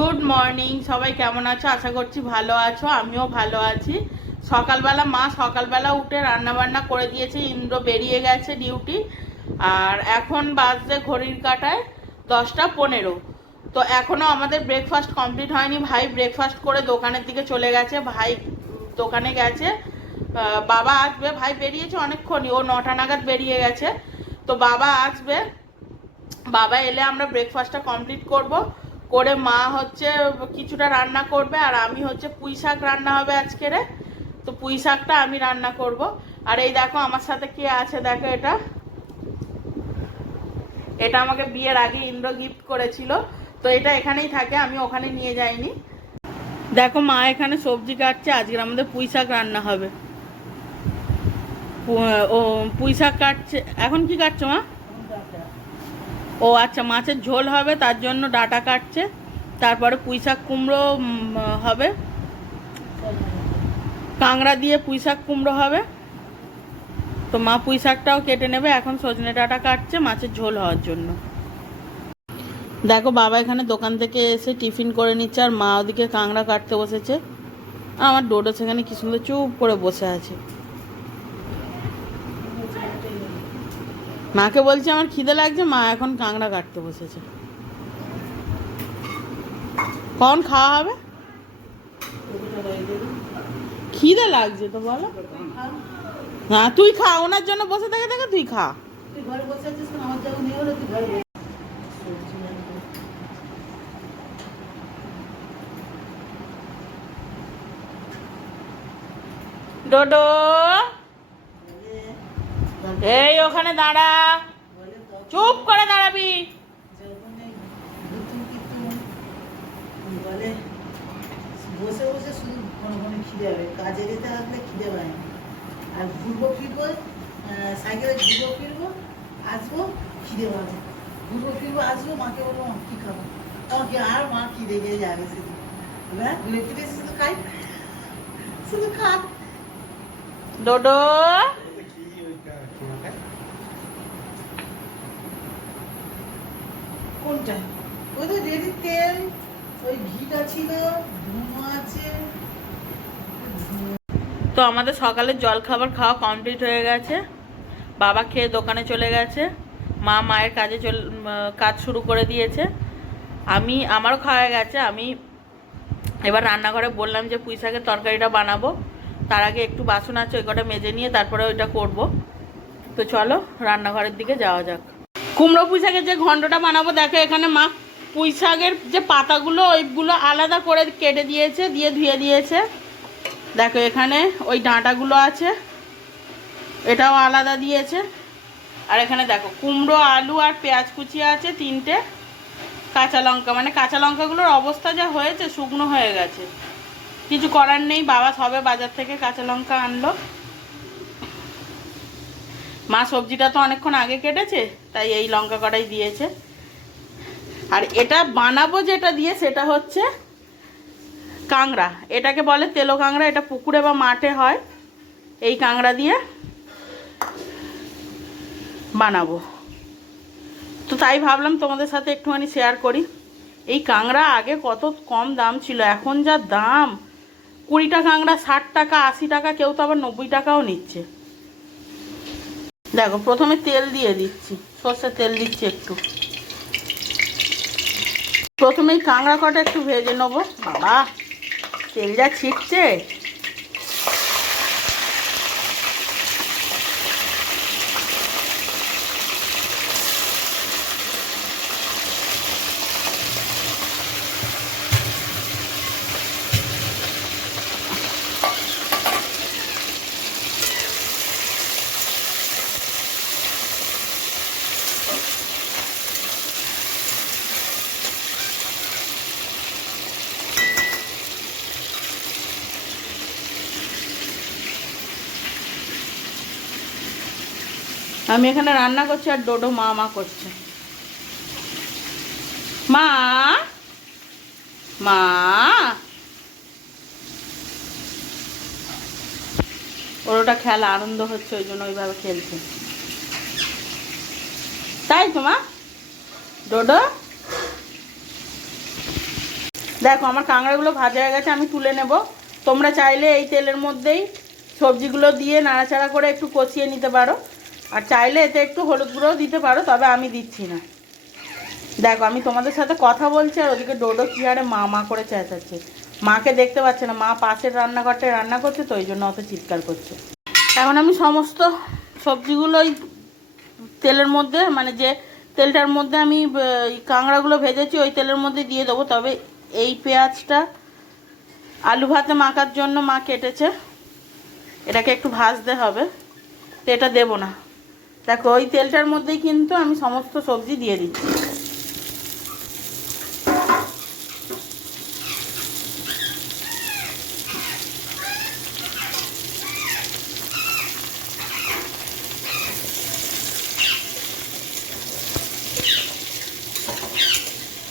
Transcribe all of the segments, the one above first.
Good morning সবাই কেমন আছো? আশা করছি ভালো আছো, আমিও ভালো আছি। সকালবেলা মা সকালবেলা উঠে রান্না বান্না করে দিয়েছে, ইন্দ্র বেরিয়ে গেছে ডিউটি আর এখন বাজছে ঘড়ির কাটায় দশটা পনেরো। তো এখনও আমাদের ব্রেকফাস্ট কমপ্লিট হয়নি। ভাই ব্রেকফাস্ট করে দোকানের দিকে চলে গেছে। ভাই দোকানে গেছে। বাবা আসবে। ভাই বেরিয়েছে অনেকক্ষণই। ও নটা নাগাদ বেরিয়ে গেছে। তো বাবা আসবে। বাবা এলে আমরা ব্রেকফাস্টটা কমপ্লিট করব। করে মা হচ্ছে কিছুটা রান্না করবে আর আমি হচ্ছে পুঁই শাক রান্না হবে আজকের তো পুঁই শাকটা আমি রান্না করব। আর এই দেখো আমার সাথে কে আছে দেখো এটা। এটা আমাকে বিয়ের আগে ইন্দ্র গিফট করেছিল। তো এটা এখানেই থাকে, আমি ওখানে নিয়ে যাইনি। দেখো মা এখানে সবজি কাটছে আজকের আমাদের পুঁই শাক রান্না হবে। ও পুঁই শাক কাটছে। এখন কি কাটছো মা? ও আচ্ছা মাছের ঝোল হবে, তার জন্য ডাটা কাটছে। তারপরে পুঁই শাক কুমড়ো হবে। কাংড়া দিয়ে পুঁই শাক কুমড়ো হবে। তো মা পুঁই শাকটাও কেটে নেবে, এখন সজনে ডাটা কাটছে মাছের ঝোল হওয়ার জন্য। দেখো, বাবা এখানে দোকান থেকে এসে টিফিন করে নিচ্ছে, আর মা ওদিকে কাংড়া কাটতে বসেছে। আমার ডোডো সেখানে কি সুন্দর চুপ করে বসে আছে। মাকে বলছি, আমার খিদে লাগছে, মা এখন কাঁকড়া কাটতে বসেছে। কখন খাওয়া হবে? খিদে লাগছে তো বলো। না, তুই খা, ওনার জন্য বসে থেকে থেকে তুই খা। তুই ঘরে বসে আছিস কেন? আমার যখন নিয়ে হলো তুই ঘরে বসে ডোডো এই ওখানে দাঁড়া। চুপ করে দাঁড়াবি। বসে বসে শুধু ঘন ঘন খিদে হবে কাজে যেতে থাকলে খিদে পায় আর ঘুরবো ফিরবো সাইকেলে ঘুরবো ফিরবো আসব খিদে পাবে। ঘুরবো ফিরবো আসব মাকে বলব মা কি খাব? আমাকে আর মা খিদে গিয়ে যাবে শুধু এবার ঘুরে ফিরে শুধু খাই শুধু খা। ডোডো কোনটা? ওই তো রেডি তেল ওই ঘিটা ছিল ধুনো আছে। তো আমাদের সকালের জলখাবার খাওয়া কমপ্লিট হয়ে গেছে। বাবা খেয়ে দোকানে চলে গেছে। মা মায়ের কাজে চল কাজ শুরু করে দিয়েছে। আমি আমারও খাওয়া গেছে। আমি এবার রান্নাঘরে বললাম যে পুঁই শাকের তরকারিটা বানাবো। তার আগে একটু বাসন আছে ওই কটা মেজে নিয়ে তারপরে ওইটা করব। তো চলো রান্নাঘরের দিকে যাওয়া যাক। কুমড়ো পুঁই শাকের যে ঘন্টটা বানাবো, দেখো এখানে মা পুঁই শাকের যে পাতাগুলো, ওইগুলো আলাদা করে কেটে দিয়েছে, দিয়ে ধুয়ে দিয়েছে। দেখো এখানে ওই ডাঁটাগুলো আছে, এটাও আলাদা দিয়েছে। আর এখানে দেখো, কুমড়ো, আলু আর পেঁয়াজ কুচি আছে তিনটে, কাঁচা লঙ্কা মানে কাঁচা লঙ্কাগুলোর অবস্থা যা হয়েছে, শুকনো হয়ে গেছে। কিছু করার নেই, বাবা সবে বাজার থেকে কাঁচা লঙ্কা আনলো। মা সবজিটা তো অনেকক্ষণ আগে কেটেছে, তাই এই লঙ্কা কড়াই দিয়েছে। আর এটা বানাবো যেটা দিয়ে, সেটা হচ্ছে কাংড়া এটাকে বলে তেলো কাংড়া এটা পুকুরে বা মাঠে হয়। এই কাংড়া দিয়ে বানাবো। তো তাই ভাবলাম তোমাদের সাথে একটুখানি শেয়ার করি। এই কাংড়া আগে কত কম দাম ছিল, এখন যা দাম। কুড়িটা কাংড়া ষাট টাকা, আশি টাকা, কেউ তো আবার নব্বই টাকাও নিচ্ছে। দেখো, প্রথমে তেল দিয়ে দিচ্ছি। সর্ষের তেল দিচ্ছি একটু। প্রথমেই কাঁকড়া কটা একটু ভেজে নেব। বাবা, তেলটা ছিটছে? আমি এখানে রান্না করছি আর ডোডো মা মা করছে। মা? মা? ওর ওটা খেলা আনন্দ হচ্ছে, ওই জন্য ওইভাবে খেলছে। তাই তো মা? ডোডো? দেখো, আমার কাঁকড়াগুলো ভাজা হয়ে গেছে, আমি তুলে নেব। তোমরা চাইলে এই তেলের মধ্যেই সবজিগুলো দিয়ে নাড়াচাড়া করে একটু কষিয়ে নিতে পারো। আর চাইলে এতে একটু হলুদ গুঁড়োও দিতে পারো, তবে আমি দিচ্ছি না। দেখো, আমি তোমাদের সাথে কথা বলছি আর ওদিকে ডোডো কি আরে মা মা করে চেঁচাচ্ছে। মাকে দেখতে পাচ্ছে না, মা পাশের রান্নাঘরটায় রান্না করছে তো, ওই জন্য অত চিৎকার করছে। এখন আমি সমস্ত সবজিগুলো ওই তেলের মধ্যে মানে যে তেলটার মধ্যে আমি কাঁকড়াগুলো ভেজেছি, ওই তেলের মধ্যে দিয়ে দেবো। তবে এই পেঁয়াজটা আলু ভাতে মাখার জন্য মা কেটেছে। এটাকে একটু ভাজতে হবে। তো এটা দেবো না। দেখো, ওই তেলটার মধ্যেই কিন্তু আমি সমস্ত সবজি দিয়ে দিচ্ছি।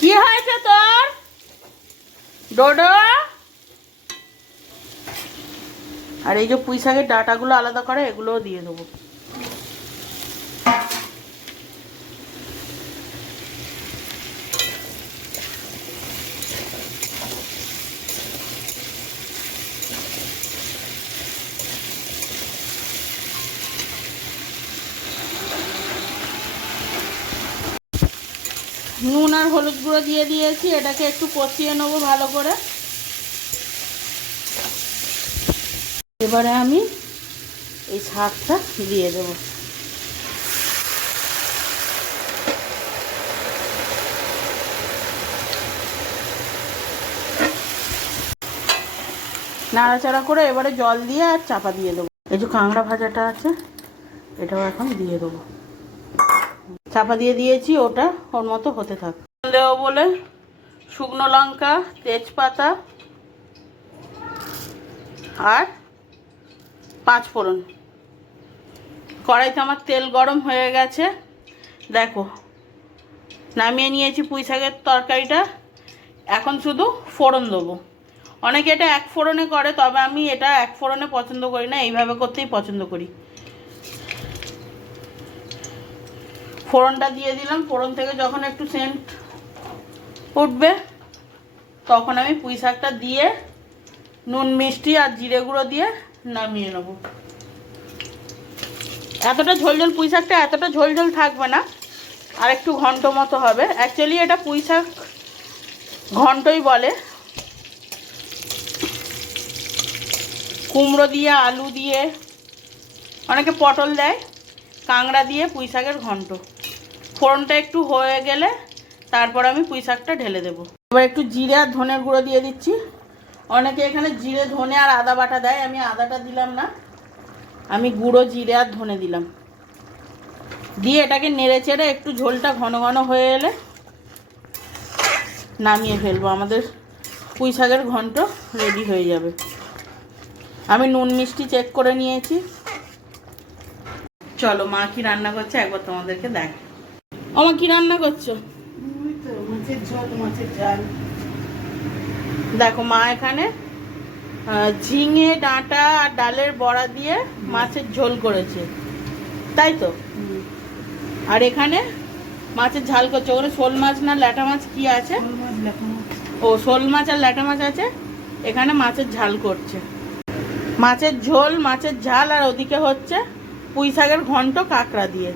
কি হয়েছে তোর? ডোডো? আর এই যে পুঁই শাকের ডাটাগুলো আলাদা করে, এগুলোও দিয়ে দেবো নুন আর হলুদ গুঁড়ো দিয়ে দিয়েছি, এটাকে একটু কষিয়ে নেব ভালো করে। এবারে আমি এই শাকটা দিয়ে দেবো। নাড়াচাড়া করে এবারে জল দিয়ে আর চাপা দিয়ে দেবো। এই যে কাঁকড়া ভাজাটা আছে, এটাও এখন দিয়ে দেবো। চাপা দিয়ে দিয়েছি, ওটা ওর মতো হতে থাক। দেবো বলে। শুকনো লঙ্কা, তেজপাতা আর পাঁচ ফোড়ন। কড়াইতে আমার তেল গরম হয়ে গেছে। দেখো, নামিয়ে নিয়েছি পুঁই শাকের তরকারিটা। এখন শুধু ফোড়ন দেবো। অনেকে এটা এক ফোড়নে করে, তবে আমি এটা এক ফোড়নে পছন্দ করি না, এইভাবে করতেই পছন্দ করি। ফোড়নটা দিয়ে দিলাম। ফোড়ন থেকে যখন একটু সেন্ট উঠবে তখন আমি পুঁই শাকটা দিয়ে নুন, মিষ্টি আর জিরে গুঁড়ো দিয়ে নামিয়ে নেব। এতটা ঝোল ঝোল পুঁই শাকটা এতটা ঝোল ঝোল থাকবে না, আর একটু ঘন্ট মতো হবে। অ্যাকচুয়ালি এটা পুঁই শাক ঘন্টই বলে। কুমড়ো দিয়ে, আলু দিয়ে, অনেকে পটল দেয়, কাঁকড়া দিয়ে পুঁই শাকের ঘন্ট। ফোড়নটা একটু হয়ে গেলে তারপর আমি পুঁই শাকটা ঢেলে দেবো। এবার একটু জিরে আর ধনের গুঁড়ো দিয়ে দিচ্ছি। অনেকে এখানে জিরে, ধনে আর আদা বাটা দেয়, আমি আদাটা দিলাম না। আমি গুঁড়ো, জিরে আর ধনে দিলাম। দিয়ে এটাকে নেড়ে চেড়ে একটু ঝোলটা ঘন ঘন হয়ে এলে নামিয়ে ফেলব। আমাদের পুঁই শাকের ঘন্ট রেডি হয়ে যাবে। আমি নুন মিষ্টি চেক করে নিয়েছি। চলো মা কি রান্না করছে একবার তোমাদেরকে দেখ। আমা কি রান্না করছ? তো ঝোল মাছের ঝাল দেখো মা এখানে ঝিঙে ডাঁটা আর ডালের বড়া দিয়ে মাছের ঝোল করেছে। তাই তো? আর এখানে মাছের ঝাল করছে। ওখানে শোল মাছ না ল্যাটা মাছ কি আছে। ও শোল মাছ আর ল্যাটা মাছ আছে। এখানে মাছের ঝাল করছে। মাছের ঝোল মাছের ঝাল আর ওদিকে হচ্ছে পুঁই শাকের ঘন্ট কাঁকড়া দিয়ে।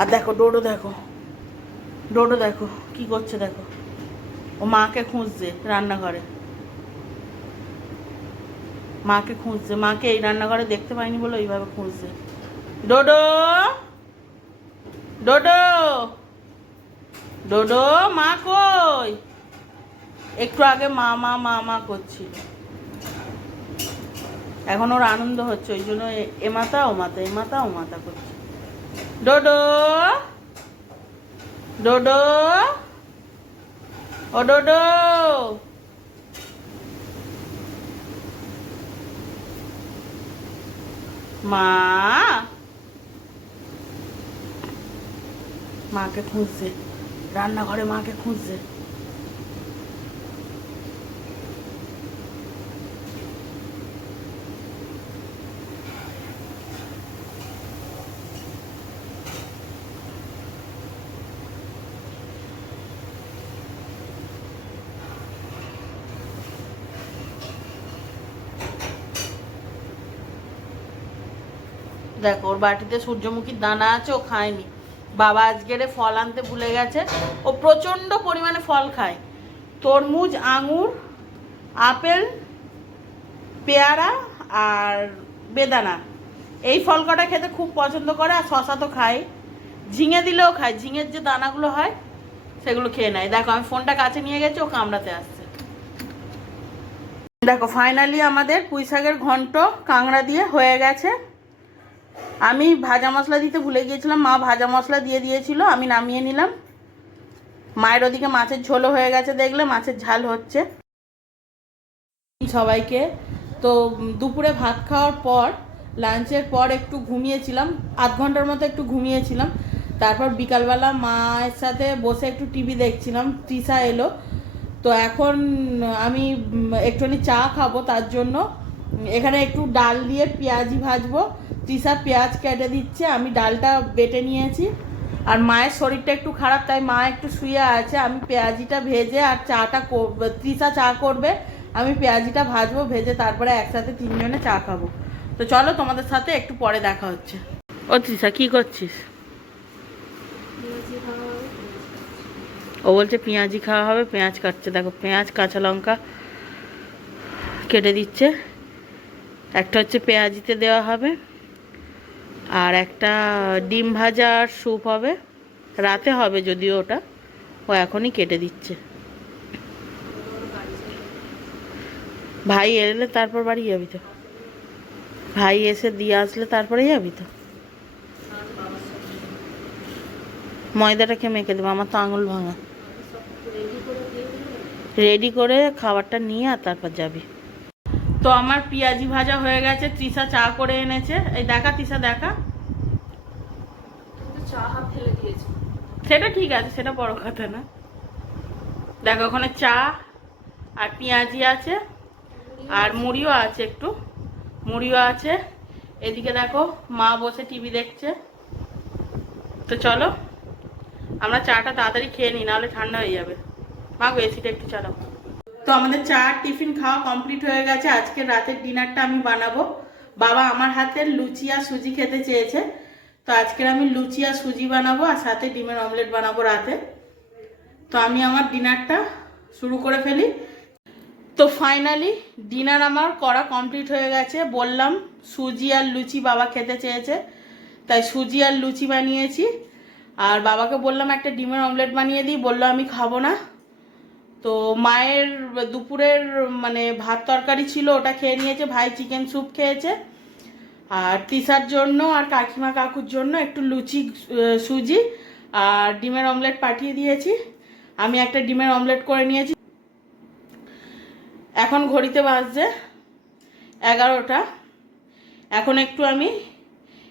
আর দেখো ডোডো দেখো। ডোডো দেখো। কি করছে দেখো? ও মাকে খুঁজছে রান্নাঘরে। মাকে খুঁজছে। মাকে এই রান্নাঘরে দেখতে পাইনি বলে এইভাবে খুঁজছে। ডোডো! ডোডো! ডোডো, মা কই? একটু আগে মা মা মা মা করছিল। এখন ওর আনন্দ হচ্ছে, ওই জন্য এ- মাথা ও মাথা এ মাথা ও মাথা করছে। ডোডো! ডোডো! ও ডোডো মা মাকে খুঁজছে। রান্নাঘরে মাকে খুঁজছে। দেখো, ওর বাটিতে সূর্যমুখীর দানা আছে, ও খায়নি। বাবা আজকের ফল আনতে ভুলে গেছে। ও প্রচণ্ড পরিমাণে ফল খায়। তরমুজ, আঙুর, আপেল, পেয়ারা আর বেদানা। এই ফল কটা খেতে খুব পছন্দ করে, আর শশা তো খায়। ঝিঙে দিলেও খায়। ঝিঙের যে দানাগুলো হয়, সেগুলো খেয়ে নেয়। দেখো, আমি ফোনটা কাছে নিয়ে গেছি, ও কামড়াতে আসছে। দেখো ফাইনালি আমাদের পুঁই শাকের ঘন্ট কাংড়া দিয়ে হয়ে গেছে। আমি ভাজা মশলা দিতে ভুলে গিয়েছিলাম, মা ভাজা মশলা দিয়ে দিয়েছিল, আমি নামিয়ে নিলাম। মায়ের ওদিকে মাছের ঝোলও হয়ে গেছে দেখলে, মাছের ঝাল হচ্ছে। সবাইকে, তো দুপুরে ভাত খাওয়ার পর, লাঞ্চের পর একটু ঘুমিয়েছিলাম, আধ ঘণ্টার মতো একটু ঘুমিয়েছিলাম। তারপর বিকালবেলা মায়ের সাথে বসে একটু টিভি দেখছিলাম, তৃষা এলো। তো এখন আমি একটুখানি চা খাব, তার জন্য এখানে একটু ডাল দিয়ে পেঁয়াজি ভাজবো। তৃষা পেঁয়াজ কেটে দিচ্ছে, আমি ডালটা বেটে নিয়েছি। আর মায়ের শরীরটা একটু খারাপ, তাই মা একটু শুয়ে আছে। আমি পেঁয়াজিটা ভেজে আর চাটা তৃষা চা করবে, আমি পেঁয়াজিটা ভাজবো, ভেজে তারপরে একসাথে তিনজনে চা খাব। তো চলো তোমাদের সাথে একটু পরে দেখা হচ্ছে। ও তৃষা কি করছিস? ও বলছে পেঁয়াজি খাওয়া হবে, পেঁয়াজ কাটছে। দেখো, পেঁয়াজ, কাঁচা লঙ্কা কেটে দিচ্ছে। একটা হচ্ছে পেঁয়াজিতে দেওয়া হবে। আর একটা ডিম ভাজা আর স্যুপ হবে। রাতে হবে যদিও ওটা। ও এখনই কেটে দিচ্ছে। ভাই এলে তারপর বাড়ি যাবি তো? ভাই এসে দিয়ে আসলে তারপরে যাবি তো? ময়দাটাকে মেখে দেবো। আমার তো আঙুল ভাঙা। রেডি করে খাবারটা নিয়ে আর তারপর যাবি। তো আমার পেঁয়াজি ভাজা হয়ে গেছে তৃষা চা করে এনেছে। এই দেখা তৃষা দেখা। চা হাত ফেলে সেটা ঠিক আছে সেটা বড় কথা না। দেখো ওখানে চা আর পেঁয়াজি আছে আর মুড়িও আছে একটু। মুড়িও আছে। এদিকে দেখো মা বসে টিভি দেখছে। তো চলো আমরা চাটা তাড়াতাড়ি খেয়ে নিই নাহলে ঠান্ডা হয়ে যাবে। মা গো এসিটা একটু চালাও। তো আমাদের চা টিফিন খাওয়া কমপ্লিট হয়ে গেছে। আজকে রাতের ডিনারটা আমি বানাবো। বাবা আমার হাতের লুচি আর সুজি খেতে চেয়েছে। তো আজকের আমি লুচি আর সুজি বানাবো আর সাথে ডিমের অমলেট বানাবো রাতে। তো আমি আমার ডিনারটা শুরু করে ফেলি। তো ফাইনালি ডিনার আমার করা কমপ্লিট হয়ে গেছে। বললাম সুজি আর লুচি বাবা খেতে চেয়েছে। তাই সুজি আর লুচি বানিয়েছি। আর বাবাকে বললাম একটা ডিমের অমলেট বানিয়ে দিই। বলল আমি খাব না। তো মায়ের দুপুরের মানে ভাত তরকারি ছিল, ওটা খেয়ে নিয়েছে, ভাই চিকেন স্যুপ খেয়েছে। আর তিসার জন্য আর কাকিমা কাকুর জন্য একটু লুচি সুজি আর ডিমের অমলেট পাঠিয়ে দিয়েছি। আমি একটা ডিমের অমলেট করে নিয়েছি। এখন ঘড়িতে বাজছে এগারোটা। এখন একটু আমি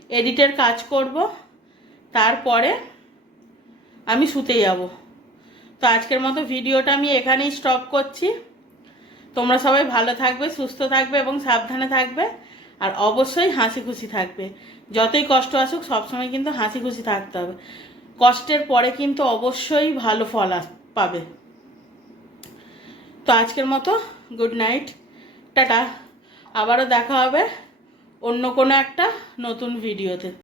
এডিটের কাজ করব। তারপরে আমি শুতে যাব। তো আজকের মতো ভিডিওটা আমি এখানেই স্টপ করছি। তোমরা সবাই ভালো থাকবে, সুস্থ থাকবে এবং সাবধানে থাকবে আর অবশ্যই হাসি খুশি থাকবে। যতই কষ্ট আসুক, সবসময় কিন্তু হাসি খুশি থাকতে হবে। কষ্টের পরে কিন্তু অবশ্যই ভালো ফল পাবে। তো আজকের মতো গুড নাইট টাটা। আবারও দেখা হবে অন্য কোনো একটা নতুন ভিডিওতে।